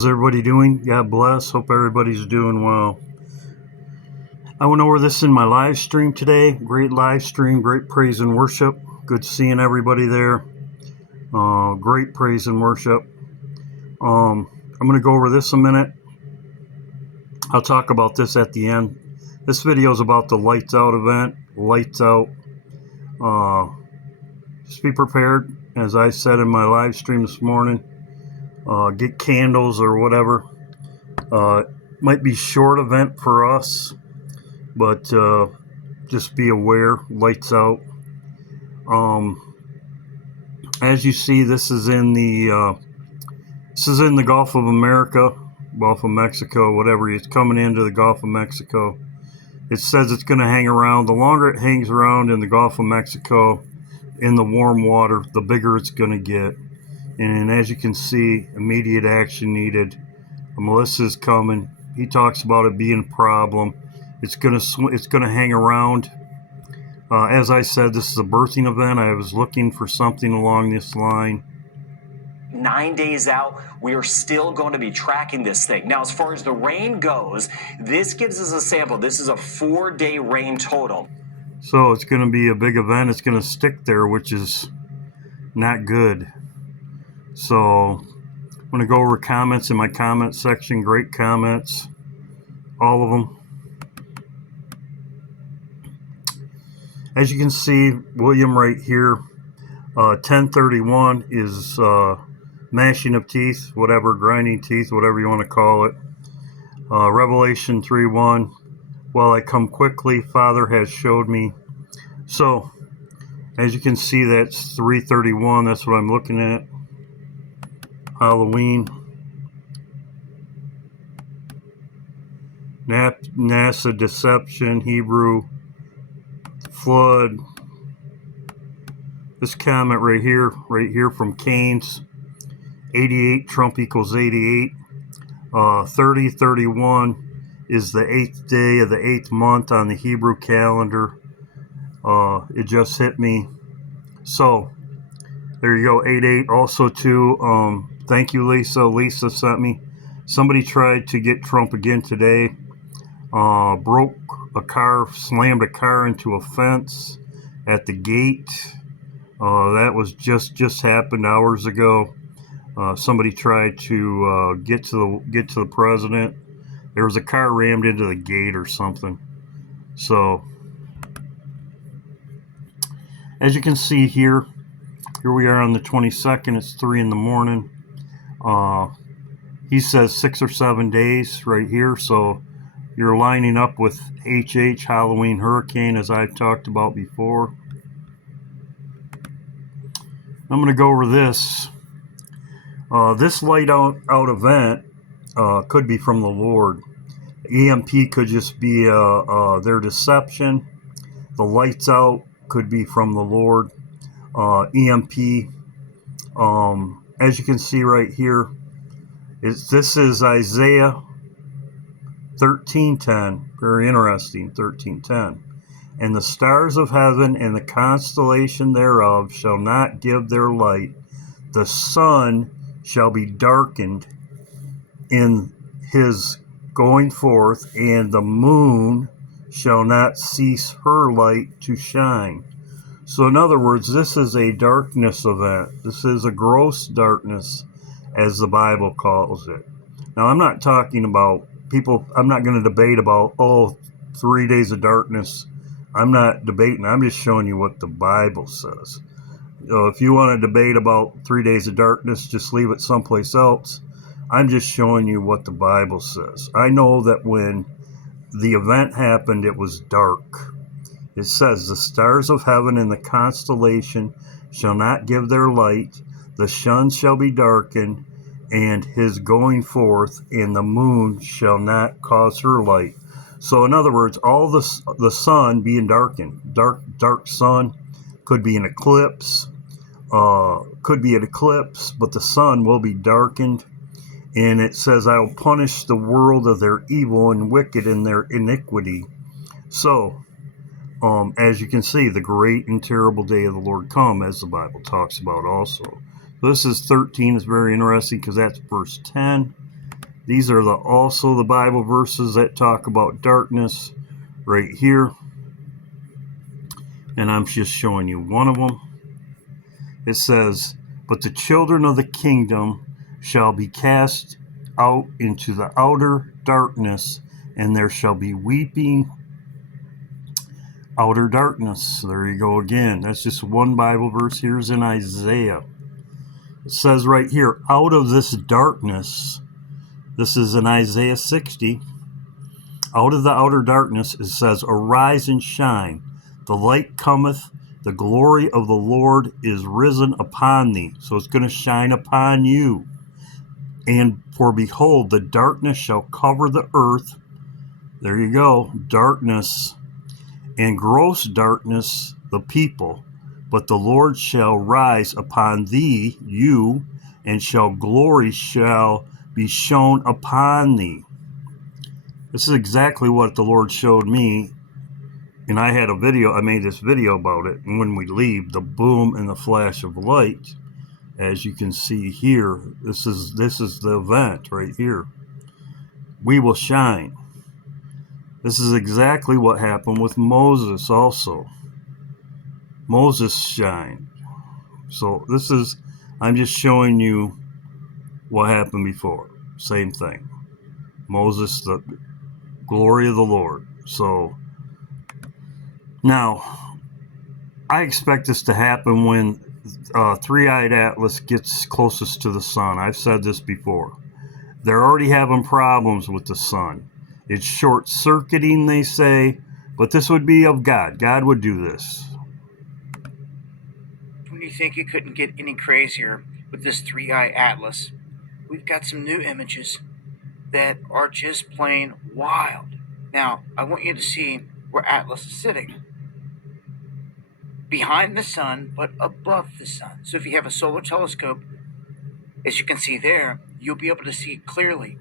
How's everybody doing? God bless. Hope everybody's doing well. I went over this in my live stream today. Great live stream, great praise and worship. Good seeing everybody there. Great praise and worship. I'm going to go over this a minute. I'll talk about this at the end. This video is about the Lights Out event. Lights Out. Just be prepared, as I said in my live stream this morning. Get candles or whatever. Might be short event for us, but just be aware. Lights out. As you see, this is in the Gulf of America, Gulf of Mexico, whatever. It's coming into the Gulf of Mexico. It says it's going to hang around. The longer it hangs around in the Gulf of Mexico, in the warm water, the bigger it's going to get. And as you can see, immediate action needed. Melissa's coming. He talks about it being a problem. It's gonna hang around. As I said, this is a birthing event. I was looking for something along this line. 9 days out, we are still going to be tracking this thing. Now, as far as the rain goes, this gives us a sample. This is a 4-day rain total. So it's going to be a big event. It's going to stick there, which is not good. So I'm going to go over comments in my comment section. Great comments. All of them. As you can see, William right here, 1031 is mashing of teeth, whatever, grinding teeth, whatever you want to call it. Revelation 3:1, while I come quickly, Father has showed me. So, as you can see, that's 331. That's what I'm looking at. Halloween. NASA deception, Hebrew, flood. This comment right here from Keynes, 88, Trump equals 88. 3031 is the 8th day of the 8th month on the Hebrew calendar. It just hit me. So, there you go, 88. Also, too, thank you, Lisa. Lisa sent me. Somebody tried to get Trump again today. Broke a car, slammed a car into a fence at the gate. That was just happened hours ago. Somebody tried to get to the president. There was a car rammed into the gate or something. So, as you can see here we are on the 22nd. It's 3 in the morning. He says 6 or 7 days right here. So you're lining up with HH, Halloween Hurricane, as I've talked about before. I'm going to go over this. This light out event could be from the Lord. EMP could just be their deception. The lights out could be from the Lord. EMP, as you can see right here, this is Isaiah 13:10. Very interesting, 13:10. And the stars of heaven and the constellation thereof shall not give their light. The sun shall be darkened in his going forth, and the moon shall not cease her light to shine. So in other words, this is a darkness event. This is a gross darkness, as the Bible calls it. Now, I'm not talking about people, I'm not going to debate about, 3 days of darkness. I'm not debating. I'm just showing you what the Bible says. If you want to debate about 3 days of darkness, just leave it someplace else. I'm just showing you what the Bible says. I know that when the event happened, it was dark. It says, the stars of heaven and the constellation shall not give their light. The sun shall be darkened, and his going forth, and the moon shall not cause her light. So in other words, all the sun being darkened, dark sun, could be an eclipse, but the sun will be darkened. And it says, I will punish the world of their evil and wicked in their iniquity. So, as you can see, the great and terrible day of the Lord come, as the Bible talks about also. This is 13. It's very interesting because that's verse 10. These are also the Bible verses that talk about darkness right here. And I'm just showing you one of them. It says, "But the children of the kingdom shall be cast out into the outer darkness, and there shall be weeping." Outer darkness. There you go again. That's just one Bible verse. Here's in Isaiah. It says right here, out of this darkness, this is in Isaiah 60, out of the outer darkness, it says, "Arise and shine. The light cometh. The glory of the Lord is risen upon thee." So it's going to shine upon you. "And for behold, the darkness shall cover the earth." There you go. Darkness. "And gross darkness the people. But the Lord shall rise upon thee, you, and glory shall be shown upon thee." This is exactly what the Lord showed me. And I had a video, I made this video about it. And when we leave, the boom and the flash of light, as you can see here, this is the event right here. We will shine. This is exactly what happened with Moses also. Moses shined. So I'm just showing you what happened before. Same thing. Moses, the glory of the Lord. So now, I expect this to happen when Three-Eyed Atlas gets closest to the sun. I've said this before. They're already having problems with the sun. It's short-circuiting, they say, but this would be of God. God would do this. When you think it couldn't get any crazier with this Three-Eyed Atlas, we've got some new images that are just plain wild. Now, I want you to see where Atlas is sitting. Behind the sun, but above the sun. So if you have a solar telescope, as you can see there, you'll be able to see it clearly.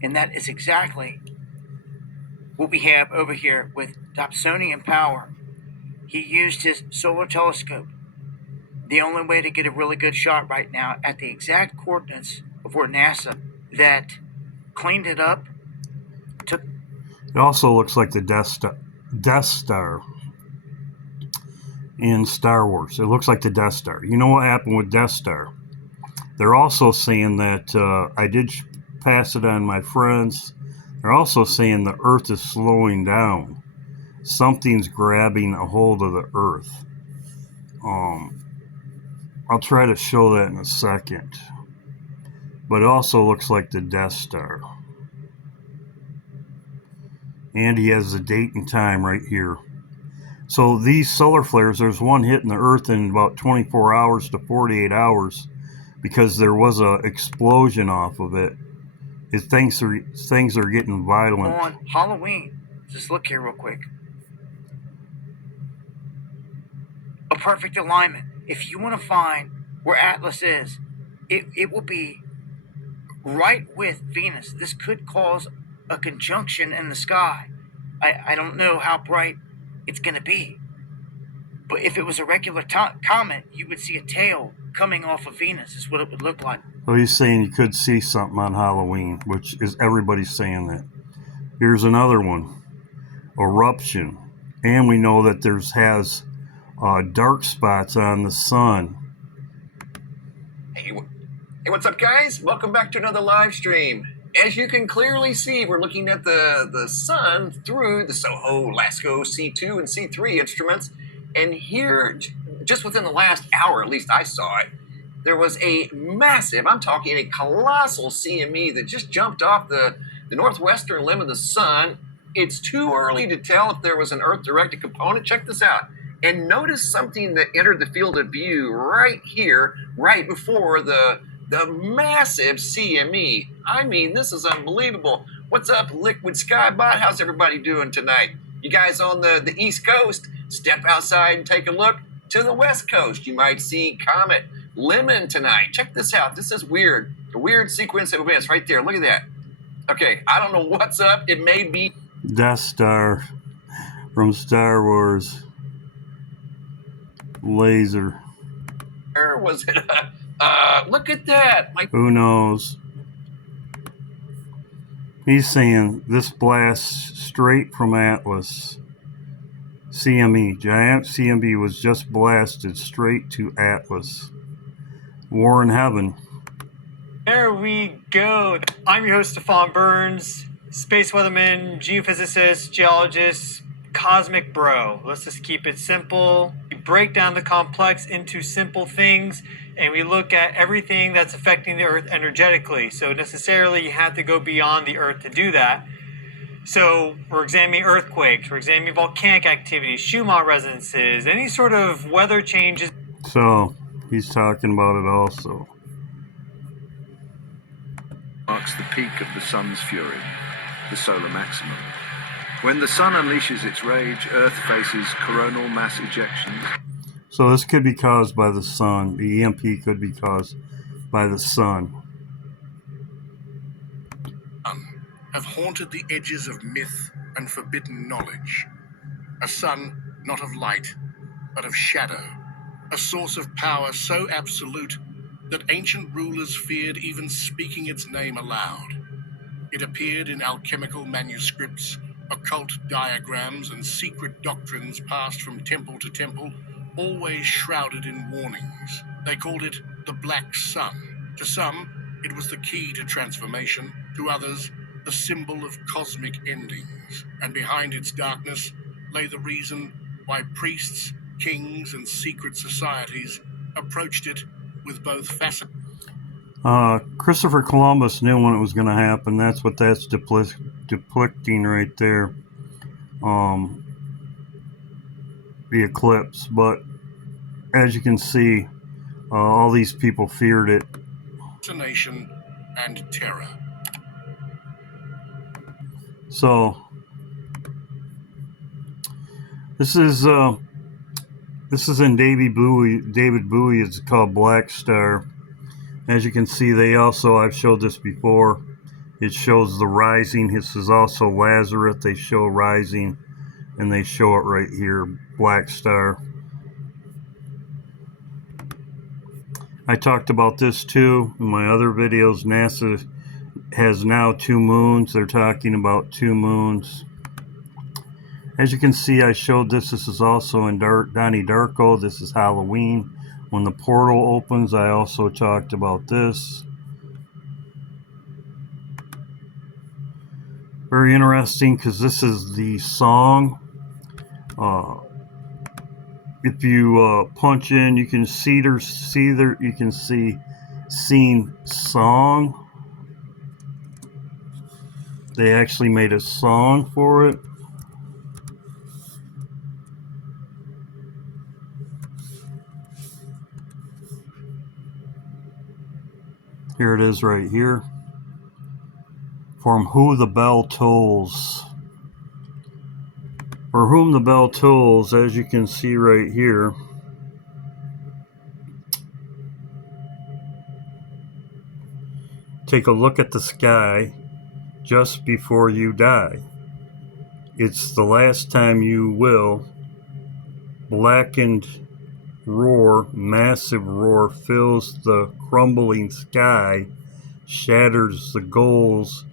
And that is exactly what we have over here with Dobsonian power. He used his solar telescope. The only way to get a really good shot right now at the exact coordinates of where NASA that cleaned it up took. It also looks like the Death Star in Star Wars. It looks like the Death Star. You know what happened with Death Star? They're also saying that, I did pass it on my friends, they're also saying the Earth is slowing down. Something's grabbing a hold of the Earth. I'll try to show that in a second. But it also looks like the Death Star. And he has the date and time right here. So these solar flares, there's one hitting the Earth in about 24 hours to 48 hours because there was an explosion off of it. Things are getting violent. On Halloween, just look here real quick. A perfect alignment. If you want to find where Atlas is, it will be right with Venus. This could cause a conjunction in the sky. I don't know how bright it's going to be. But if it was a regular comet, you would see a tail coming off of Venus, is what it would look like. So he's saying you could see something on Halloween, which is everybody's saying that. Here's another one. Eruption. And we know that has dark spots on the sun. Hey, what's up, guys? Welcome back to another live stream. As you can clearly see, we're looking at the sun through the SOHO, LASCO C2 and C3 instruments. And here, just within the last hour, at least I saw it, there was a massive, I'm talking a colossal CME that just jumped off the northwestern limb of the sun. It's too early to tell if there was an Earth-directed component. Check this out. And notice something that entered the field of view right here, right before the massive CME. I mean, this is unbelievable. What's up, Liquid Skybot? How's everybody doing tonight? You guys on the East Coast, step outside and take a look to the West Coast. You might see Comet Lemon tonight. Check this out. This is weird. A weird sequence of events right there. Look at that. Okay, I don't know what's up. It may be Death Star from Star Wars. Laser. Or was it look at that. Who knows? He's saying this blasts straight from Atlas. CME, giant CMB was just blasted straight to Atlas. War in heaven. There we go. I'm your host, Stefan Burns, space weatherman, geophysicist, geologist, cosmic bro. Let's just keep it simple. We break down the complex into simple things, and we look at everything that's affecting the Earth energetically. So necessarily, you have to go beyond the Earth to do that. So we're examining earthquakes, we're examining volcanic activity, Schumann resonances, any sort of weather changes. So he's talking about it also. Marks the peak of the sun's fury, the solar maximum. When the sun unleashes its rage, Earth faces coronal mass ejections. So this could be caused by the sun. The EMP could be caused by the sun. Have haunted the edges of myth and forbidden knowledge. A sun not of light, but of shadow. A source of power so absolute that ancient rulers feared even speaking its name aloud. It appeared in alchemical manuscripts, occult diagrams, and secret doctrines passed from temple to temple, always shrouded in warnings. They called it the Black Sun. To some, it was the key to transformation. To others, the symbol of cosmic endings. And behind its darkness lay the reason why priests, kings, and secret societies approached it with both fascination. Christopher Columbus knew when it was going to happen. That's what that's depicting right there. The eclipse. But as you can see, all these people feared it. Fascination and terror. So this is in David Bowie. It's called Black Star. As you can see, I've showed this before. It shows the rising. This is also Lazarus. They show rising, and they show it right here, Black Star. I talked about this too in my other videos. NASA has now 2 moons. They're talking about 2 moons. As you can see, I showed this. This is also in Donnie Darko. This is Halloween. When the portal opens, I also talked about this. Very interesting because this is the song. If you punch in, you can see scene song. They actually made a song for it. Here it is right here. From Who the Bell Tolls. For whom the bell tolls, as you can see right here. Take a look at the sky just before you die. It's the last time you will. Blackened roar, massive roar fills the crumbling sky, shatters the goals,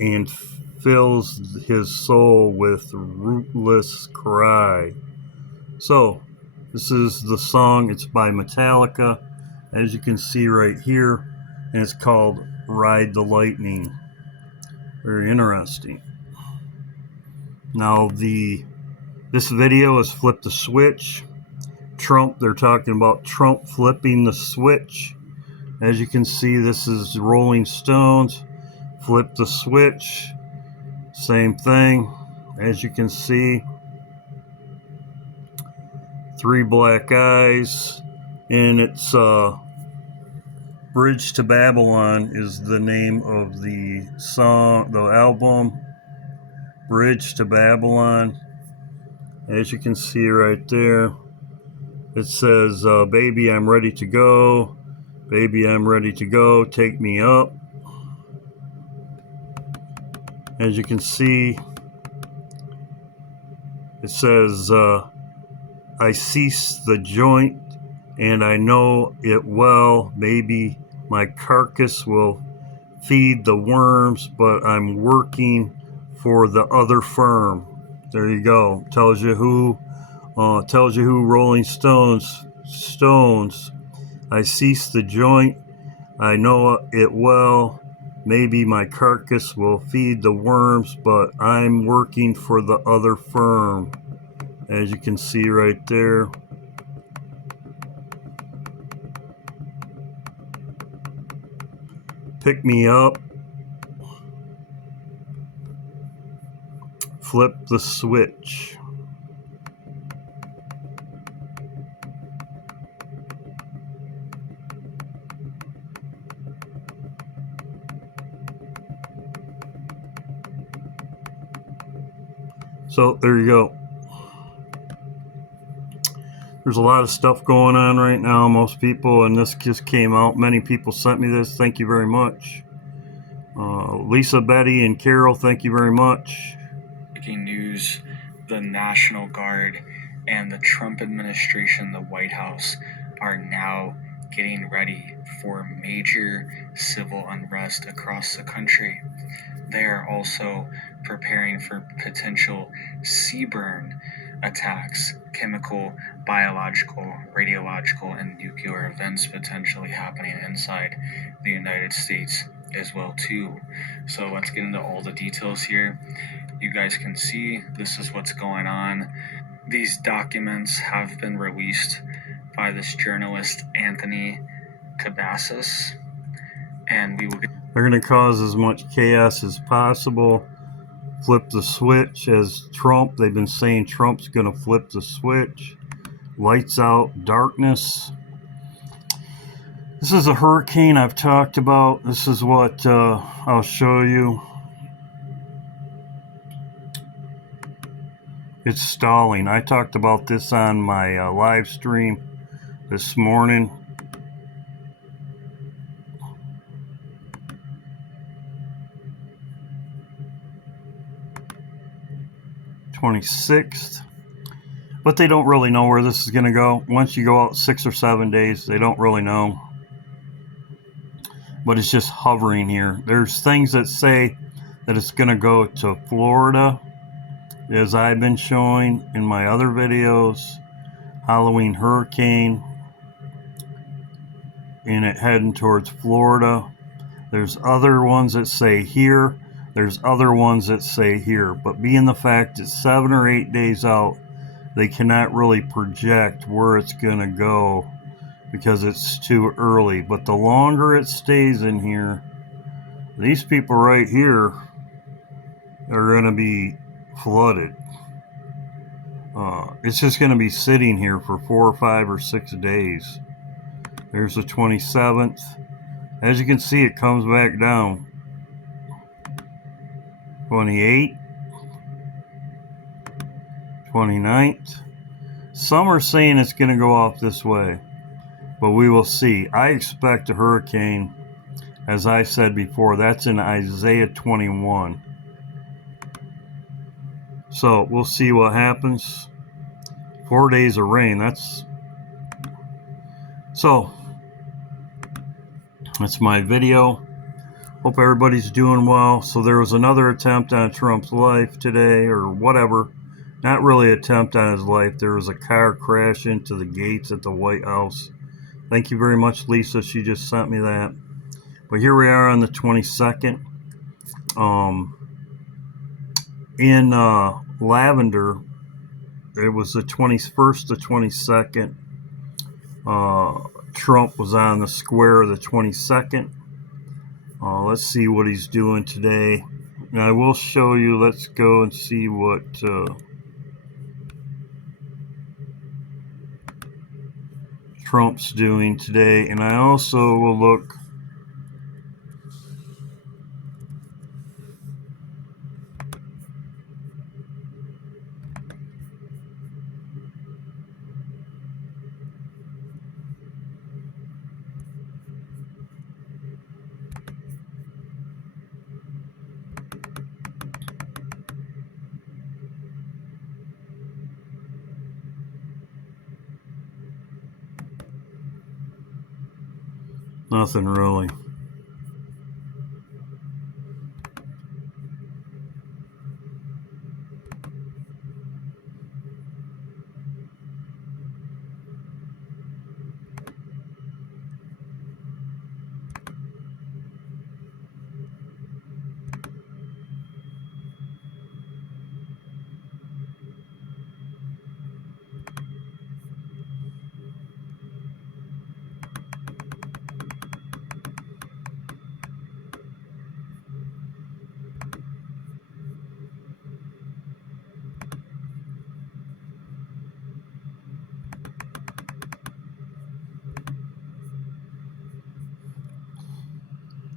and fills his soul with rootless cry. So, this is the song. It's by Metallica, as you can see right here, and it's called Ride the Lightning. Very interesting. Now, this video is Flip the Switch. Trump, they're talking about Trump flipping the switch. As you can see, this is Rolling Stones. Flip the switch. Same thing. As you can see, 3 black eyes. And it's Bridge to Babylon is the name of the song, the album. Bridge to Babylon. As you can see right there, it says, baby, I'm ready to go. Baby, I'm ready to go. Take me up. As you can see, it says, I cease the joint, and I know it well. Maybe my carcass will feed the worms, but I'm working for the other firm. There you go. Tells you who Rolling Stones. I cease the joint. I know it well. Maybe my carcass will feed the worms, but I'm working for the other firm. As you can see right there. Pick me up. Flip the switch. So there you go. There's a lot of stuff going on right now. Most people, and this just came out. Many people sent me this. Thank you very much. Lisa, Betty, and Carol, thank you very much. Breaking news: the National Guard and the Trump administration, the White House, are now getting ready for major civil unrest across the country. They are also preparing for potential CBRN attacks, chemical, biological, radiological, and nuclear events potentially happening inside the United States as well too. So let's get into all the details here. You guys can see this is what's going on. These documents have been released by this journalist Anthony Cabasas, and we will get. They're going to cause as much chaos as possible. Flip the switch as Trump. They've been saying Trump's going to flip the switch. Lights out, darkness. This is a hurricane I've talked about. This is what I'll show you. It's stalling. I talked about this on my live stream this morning. (26th). But they don't really know where this is going to go. Once you go out 6 or 7 days, they don't really know. But it's just hovering here. There's things that say that it's going to go to Florida, as I've been showing in my other videos. Halloween hurricane, and it heading towards Florida. There's other ones that say here. There's other ones that say here. But being the fact it's 7 or 8 days out, they cannot really project where it's going to go because it's too early. But the longer it stays in here, these people right here are going to be flooded. It's just going to be sitting here for 4 or 5 or 6 days. There's the 27th. As you can see, it comes back down. 28th. 29th. Some are saying it's going to go off this way, but we will see. I expect a hurricane, as I said before. That's in Isaiah 21. So we'll see what happens. 4 days of rain. That's my video. Hope everybody's doing well. So there was another attempt on Trump's life today, or whatever. Not really an attempt on his life. There was a car crash into the gates at the White House. Thank you very much, Lisa. She just sent me that. But here we are on the 22nd. In Lavender, it was the 21st to 22nd. Trump was on the square the 22nd. Let's see what he's doing today. And I will show you. Let's go and see what Trump's doing today. And I also will look. Nothing really.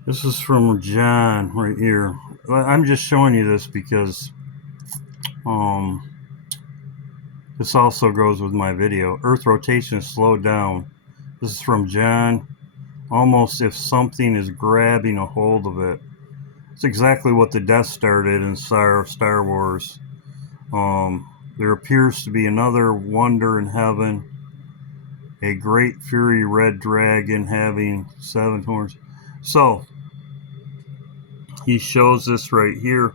This is from John right here. I'm just showing you this because this also goes with my video. Earth rotation is slowed down. This is from John. Almost if something is grabbing a hold of it. It's exactly what the Death Star did in Star Wars. There appears to be another wonder in heaven. A great fiery red dragon having 7 horns. So, he shows this right here.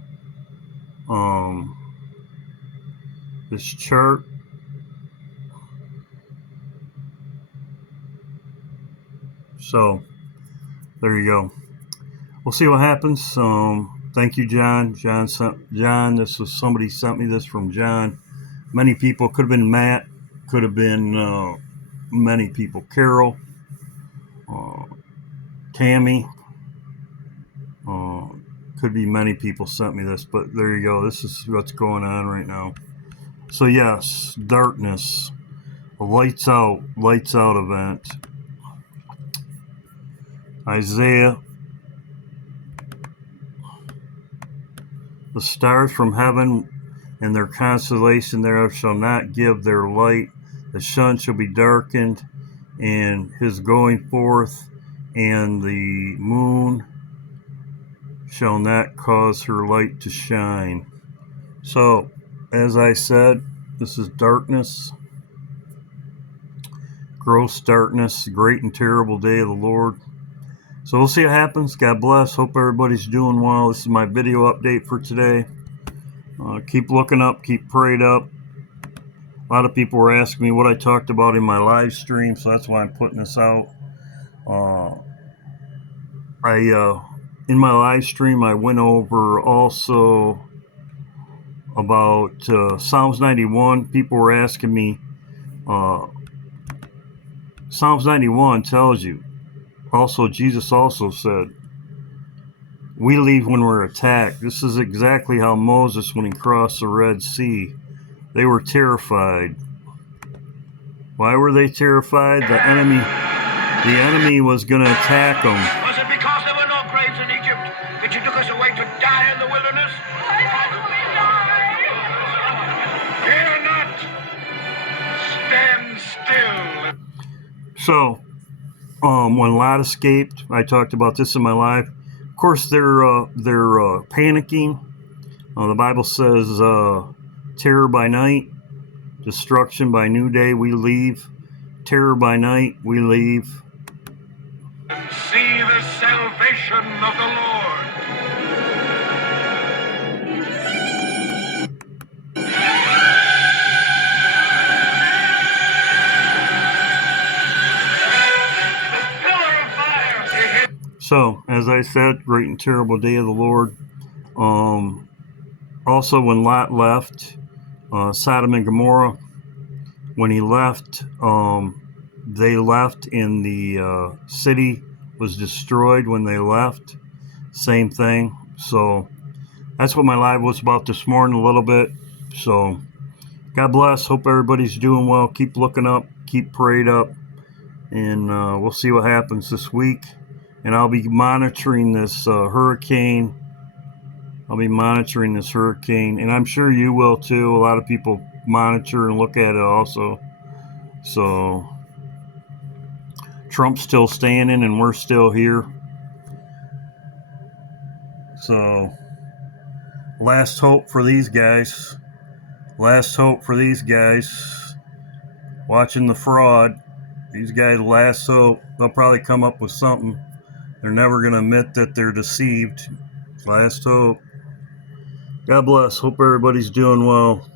This chart. So, there you go. We'll see what happens. Thank you, John. John, this was somebody sent me this from John. Many people, could have been Matt, could have been many people. Carol, Tammy, could be many people sent me this, but there you go. This is what's going on right now. So yes, darkness, a lights out event. Isaiah, the stars from heaven and their constellation thereof shall not give their light. The sun shall be darkened, and his going forth, and the moon shall not cause her light to shine. So, as I said, this is darkness, gross darkness, great and terrible day of the Lord. So we'll see what happens. God bless. Hope everybody's doing well. This is my video update for today. Keep looking up. Keep prayed up. A lot of people were asking me what I talked about in my live stream, so that's why I'm putting this out. In my live stream, I went over also about Psalms 91. People were asking me. Psalms 91 tells you. Also, Jesus also said, we leave when we're attacked. This is exactly how Moses, when he crossed the Red Sea, they were terrified. Why were they terrified? The enemy was going to attack them. Was it because there were no graves in Egypt that you took us away to die in the wilderness? Fear not. Stand still. So, when Lot escaped, I talked about this in my live. Of course, they're panicking. The Bible says, terror by night, destruction by new day, we leave. Terror by night, we leave. And see the salvation of the Lord. So, as I said, great and terrible day of the Lord. Also, when Lot left Sodom and Gomorrah, when he left, they left, and the city was destroyed when they left. Same thing. So, that's what my live was about this morning a little bit. So, God bless. Hope everybody's doing well. Keep looking up. Keep prayed up. And we'll see what happens this week. And I'll be monitoring this hurricane. I'll be monitoring this hurricane. And I'm sure you will too. A lot of people monitor and look at it also. So, Trump's still standing and we're still here. So, last hope for these guys. Last hope for these guys. Watching the fraud. These guys, last hope. They'll probably come up with something. They're never going to admit that they're deceived. Last hope. God bless. Hope everybody's doing well.